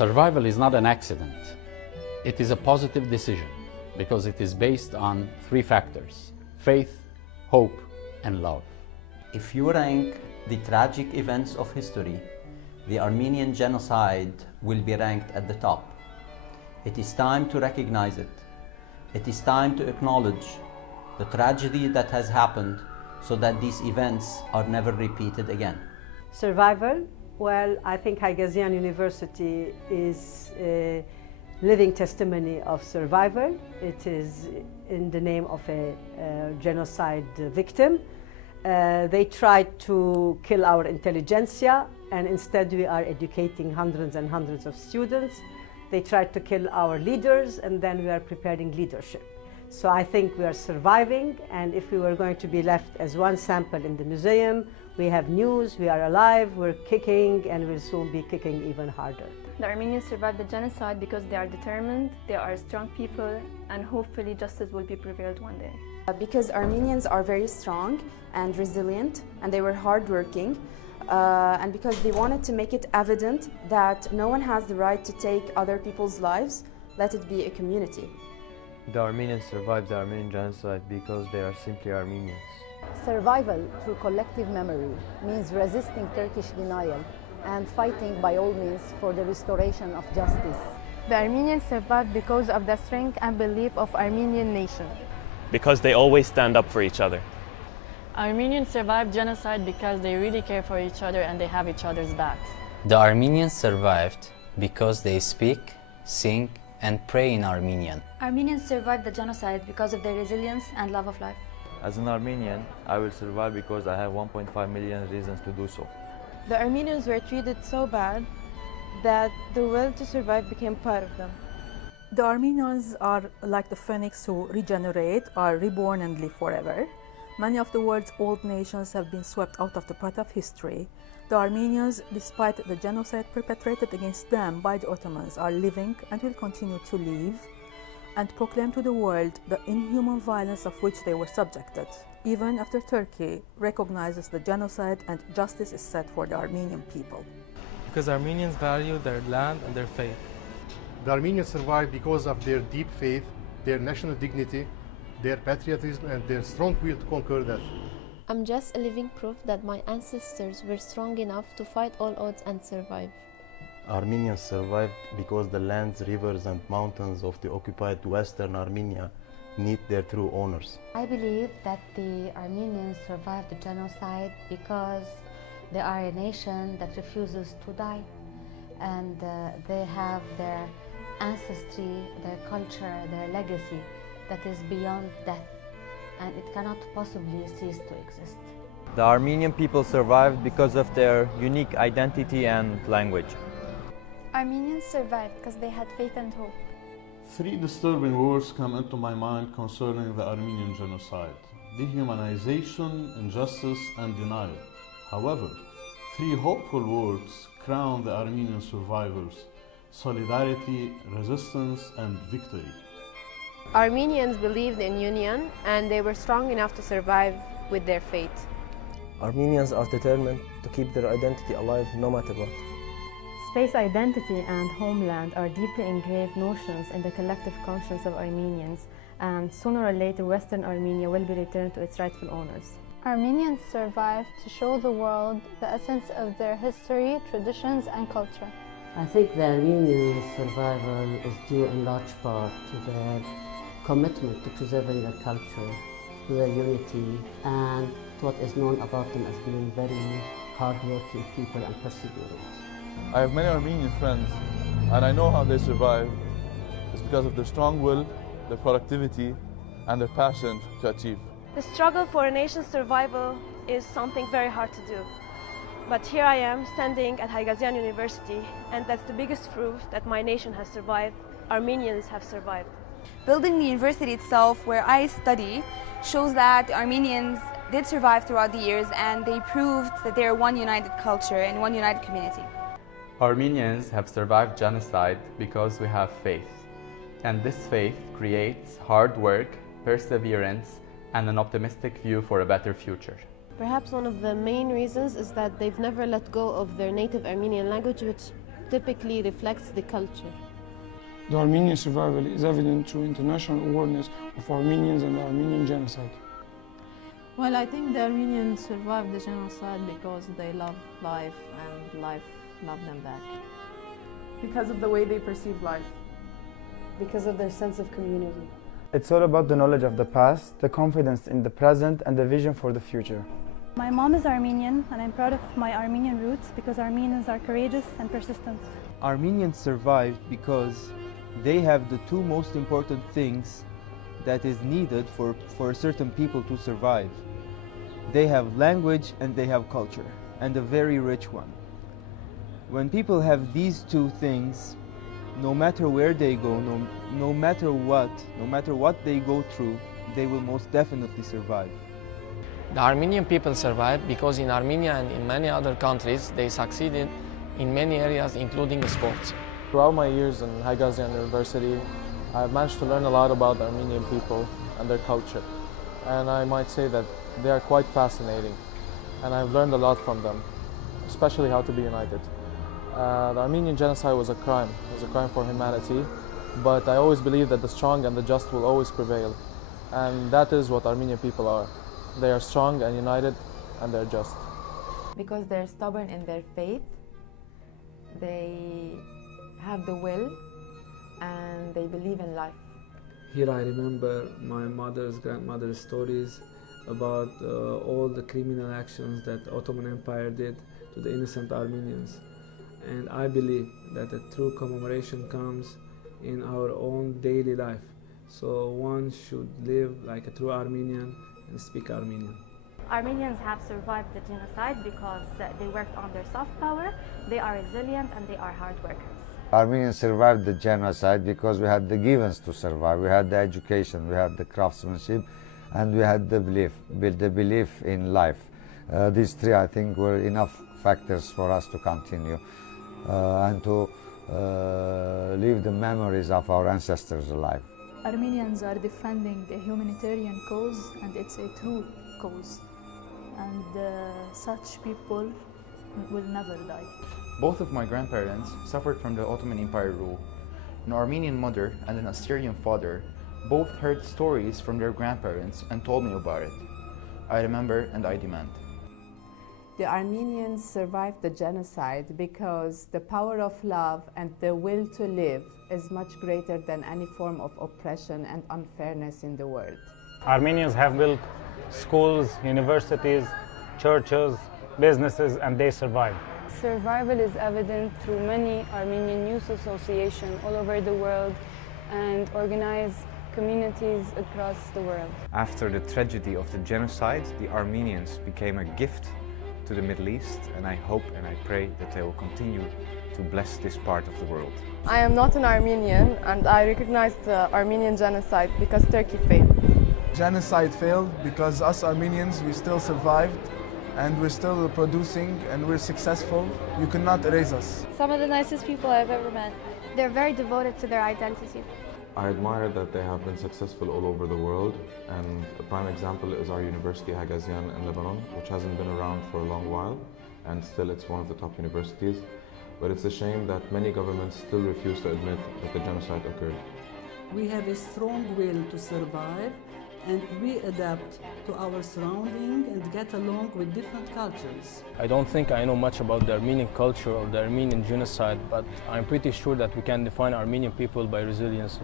Survival is not an accident. It is a positive decision because it is based on three factors: faith, hope, and love. If you rank the tragic events of history, the Armenian Genocide will be ranked at the top. It is time to recognize it. It is time to acknowledge the tragedy that has happened so that these events are never repeated again. Survival, well, I think Haigazian University is a living testimony of survival. It is in the name of a genocide victim. They tried to kill our intelligentsia, and instead we are educating hundreds and hundreds of students. They tried to kill our leaders, and then we are preparing leadership. So I think we are surviving, and if we were going to be left as one sample in the museum, we have news, we are alive, we're kicking, and we'll soon be kicking even harder. The Armenians survived the genocide because they are determined, they are strong people, and hopefully justice will be prevailed one day. Because Armenians are very strong and resilient, and they were hardworking, and because they wanted to make it evident that no one has the right to take other people's lives, let it be a community. The Armenians survived the Armenian Genocide because they are simply Armenians. Survival through collective memory means resisting Turkish denial and fighting by all means for the restoration of justice. The Armenians survived because of the strength and belief of Armenian nation. Because they always stand up for each other. Armenians survived genocide because they really care for each other and they have each other's backs. The Armenians survived because they speak, sing, and pray in Armenian. Armenians survived the genocide because of their resilience and love of life. As an Armenian, I will survive because I have 1.5 million reasons to do so. The Armenians were treated so bad that the will to survive became part of them. The Armenians are like the phoenix who regenerate, are reborn and live forever. Many of the world's old nations have been swept out of the pot of history. The Armenians, despite the genocide perpetrated against them by the Ottomans, are living and will continue to live and proclaim to the world the inhuman violence of which they were subjected, even after Turkey recognizes the genocide and justice is set for the Armenian people. Because Armenians value their land and their faith. The Armenians survived because of their deep faith, their national dignity, their patriotism, and their strong will to conquer death. I'm just a living proof that my ancestors were strong enough to fight all odds and survive. Armenians survived because the lands, rivers, and mountains of the occupied Western Armenia need their true owners. I believe that the Armenians survived the genocide because they are a nation that refuses to die, and they have their ancestry, their culture, their legacy that is beyond death, and it cannot possibly cease to exist. The Armenian people survived because of their unique identity and language. Armenians survived because they had faith and hope. Three disturbing words come into my mind concerning the Armenian genocide: dehumanization, injustice, and denial. However, three hopeful words crown the Armenian survivors: solidarity, resistance, and victory. Armenians believed in union, and they were strong enough to survive with their faith. Armenians are determined to keep their identity alive no matter what. Space identity and homeland are deeply engraved notions in the collective conscience of Armenians, and sooner or later Western Armenia will be returned to its rightful owners. Armenians survived to show the world the essence of their history, traditions, and culture. I think the Armenian survival is due in large part to their commitment to preserving their culture, to their unity, and to what is known about them as being very hard-working people and perseverance. I have many Armenian friends, and I know how they survive. It's because of their strong will, their productivity, and their passion to achieve. The struggle for a nation's survival is something very hard to do. But here I am, standing at Haigazian University, and that's the biggest proof that my nation has survived. Armenians have survived. Building the university itself, where I study, shows that the Armenians did survive throughout the years, and they proved that they're one united culture and one united community. Armenians have survived genocide because we have faith. And this faith creates hard work, perseverance, and an optimistic view for a better future. Perhaps one of the main reasons is that they've never let go of their native Armenian language, which typically reflects the culture. The Armenian survival is evident through international awareness of Armenians and the Armenian genocide. Well, I think the Armenians survived the genocide because they love life and life loved them back. Because of the way they perceive life. Because of their sense of community. It's all about the knowledge of the past, the confidence in the present, and the vision for the future. My mom is Armenian, and I'm proud of my Armenian roots because Armenians are courageous and persistent. Armenians survived because they have the two most important things that is needed for certain people to survive. They have language and they have culture, and a very rich one. When people have these two things, no matter where they go, no matter what they go through, they will most definitely survive. The Armenian people survived because in Armenia and in many other countries, they succeeded in many areas, including sports. Throughout my years in Haigazian University, I've managed to learn a lot about the Armenian people and their culture. And I might say that they are quite fascinating. And I've learned a lot from them, especially how to be united. The Armenian Genocide was a crime. It was a crime for humanity. But I always believe that the strong and the just will always prevail. And that is what Armenian people are. They are strong and united, and they're just. Because they're stubborn in their faith, they have the will, and they believe in life. Here I remember my grandmother's stories about all the criminal actions that the Ottoman Empire did to the innocent Armenians. And I believe that a true commemoration comes in our own daily life. So one should live like a true Armenian and speak Armenian. Armenians have survived the genocide because they worked on their soft power, they are resilient, and they are hard workers. Armenians survived the genocide because we had the givens to survive. We had the education, we had the craftsmanship, and we had the belief in life. These three, I think, were enough factors for us to continue and to leave the memories of our ancestors alive. Armenians are defending a humanitarian cause, and it's a true cause. And such people will never die. Both of my grandparents suffered from the Ottoman Empire rule. An Armenian mother and an Assyrian father both heard stories from their grandparents and told me about it. I remember and I demand. The Armenians survived the genocide because the power of love and the will to live is much greater than any form of oppression and unfairness in the world. Armenians have built schools, universities, churches, businesses, and they survived. Survival is evident through many Armenian youth associations all over the world and organized communities across the world. After the tragedy of the genocide, the Armenians became a gift to the Middle East, and I hope and I pray that they will continue to bless this part of the world. I am not an Armenian, and I recognize the Armenian genocide because Turkey failed. Genocide failed because us Armenians, we still survived, and we're still producing, and we're successful. You cannot erase us. Some of the nicest people I've ever met. They're very devoted to their identity. I admire that they have been successful all over the world, and a prime example is our university, Haigazian in Lebanon, which hasn't been around for a long while, and still it's one of the top universities. But it's a shame that many governments still refuse to admit that the genocide occurred. We have a strong will to survive, and we adapt to our surrounding and get along with different cultures. I don't think I know much about the Armenian culture or the Armenian genocide, but I'm pretty sure that we can define Armenian people by resiliency.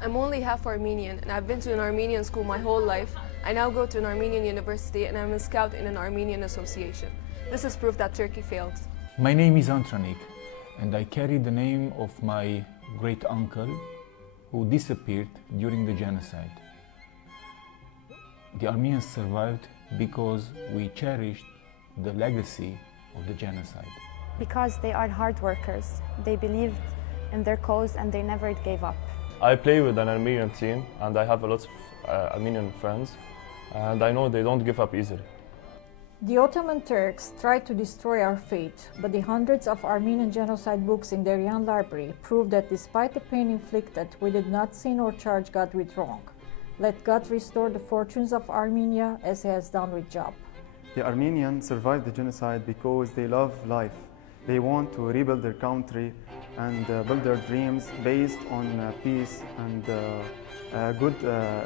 I'm only half Armenian, and I've been to an Armenian school my whole life. I now go to an Armenian university, and I'm a scout in an Armenian association. This is proof that Turkey failed. My name is Antranik, and I carry the name of my great uncle who disappeared during the genocide. The Armenians survived because we cherished the legacy of the genocide. Because they are hard workers. They believed in their cause and they never gave up. I play with an Armenian team and I have a lot of Armenian friends, and I know they don't give up easily. The Ottoman Turks tried to destroy our faith, but the hundreds of Armenian genocide books in their young library prove that despite the pain inflicted, we did not sin or charge God with wrong. Let God restore the fortunes of Armenia as He has done with Job. The Armenians survived the genocide because they love life. They want to rebuild their country and build their dreams based on peace and good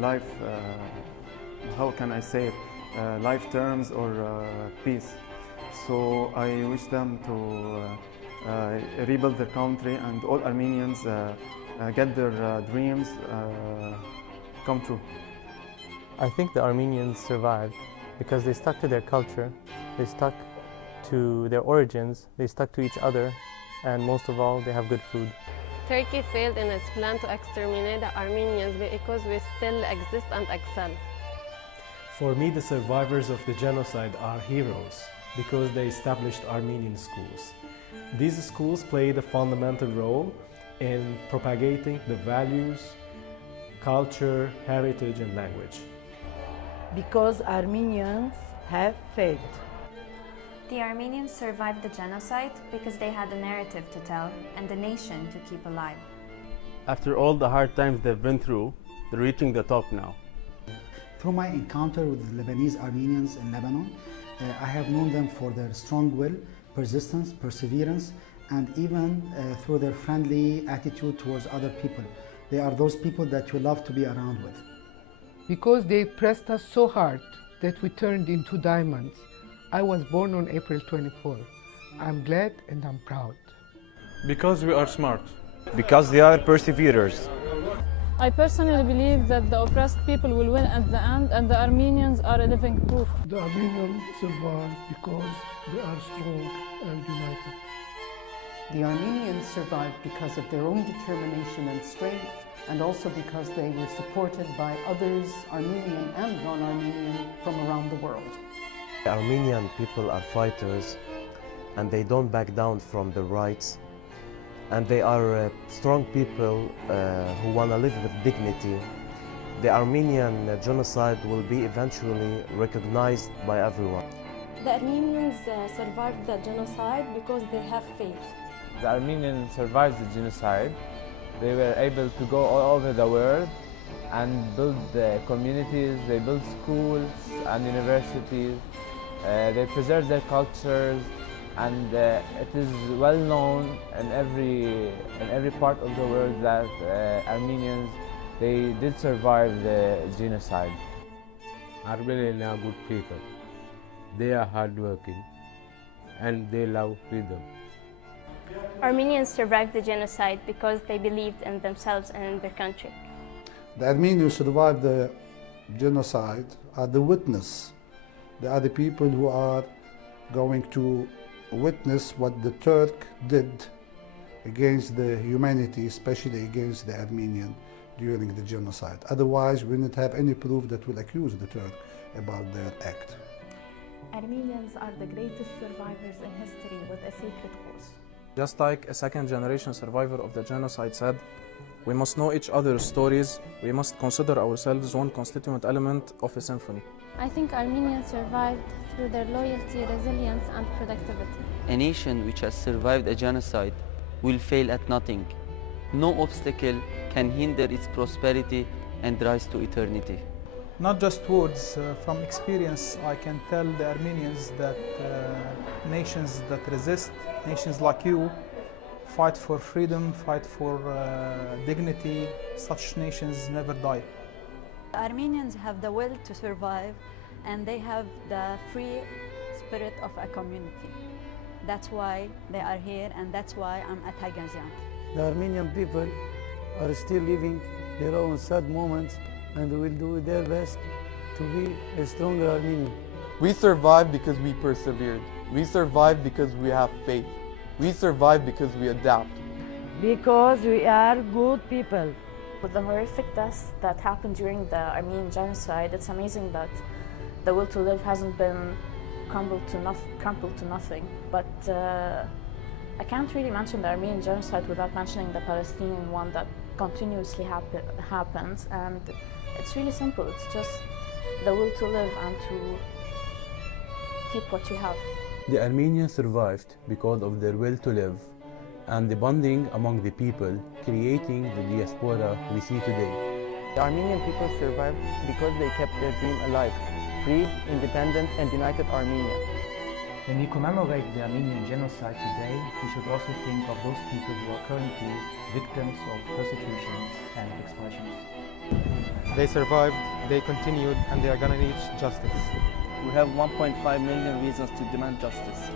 life, how can I say it, life terms or peace. So I wish them to rebuild their country and all Armenians get their dreams come true. I think the Armenians survived because they stuck to their culture, they stuck to their origins, they stuck to each other, and most of all, they have good food. Turkey failed in its plan to exterminate the Armenians because we still exist and excel. For me, the survivors of the genocide are heroes because they established Armenian schools. These schools played a fundamental role in propagating the values, culture, heritage, and language. Because Armenians have faith. The Armenians survived the genocide because they had a narrative to tell and a nation to keep alive. After all the hard times they've been through, they're reaching the top now. Through my encounter with Lebanese Armenians in Lebanon, I have known them for their strong will, persistence, perseverance, and even through their friendly attitude towards other people. They are those people that you love to be around with. Because they pressed us so hard that we turned into diamonds. I was born on April 24. I'm glad and I'm proud. Because we are smart. Because they are perseverers. I personally believe that the oppressed people will win at the end, and the Armenians are a living proof. The Armenians survive because they are strong and united. The Armenians survived because of their own determination and strength, and also because they were supported by others, Armenian and non-Armenian, from around the world. The Armenian people are fighters, and they don't back down from their rights. And they are strong people who want to live with dignity. The Armenian genocide will be eventually recognized by everyone. The Armenians survived the genocide because they have faith. The Armenians survived the genocide. They were able to go all over the world and build communities, they built schools and universities, they preserved their cultures, and it is well known in every part of the world that Armenians, they did survive the genocide. Armenians are good people. They are hardworking and they love freedom. Armenians survived the genocide because they believed in themselves and in their country. The Armenians survived the genocide are the witness. They are the people who are going to witness what the Turk did against the humanity, especially against the Armenian during the genocide. Otherwise, we wouldn't have any proof that will accuse the Turk about their act. Armenians are the greatest survivors in history with a sacred cause. Just like a second-generation survivor of the genocide said, we must know each other's stories, we must consider ourselves one constituent element of a symphony. I think Armenians survived through their loyalty, resilience, and productivity. A nation which has survived a genocide will fail at nothing. No obstacle can hinder its prosperity and rise to eternity. Not just words, from experience I can tell the Armenians that nations that resist, nations like you, fight for freedom, fight for dignity. Such nations never die. The Armenians have the will to survive, and they have the free spirit of a community. That's why they are here, and that's why I'm at Haigazian. The Armenian people are still living their own sad moments and will do their best to be a stronger Armenian. We survive because we persevered. We survive because we have faith. We survive because we adapt. Because we are good people. With the horrific deaths that happened during the Armenian genocide, it's amazing that the will to live hasn't been crumbled to nothing. But I can't really mention the Armenian genocide without mentioning the Palestinian one that continuously happens. And it's really simple. It's just the will to live and to keep what you have. The Armenians survived because of their will to live and the bonding among the people, creating the diaspora we see today. The Armenian people survived because they kept their dream alive, free, independent, and united Armenia. When we commemorate the Armenian Genocide today, we should also think of those people who are currently victims of persecutions and expulsions. They survived, they continued, and they are going to reach justice. We have 1.5 million reasons to demand justice.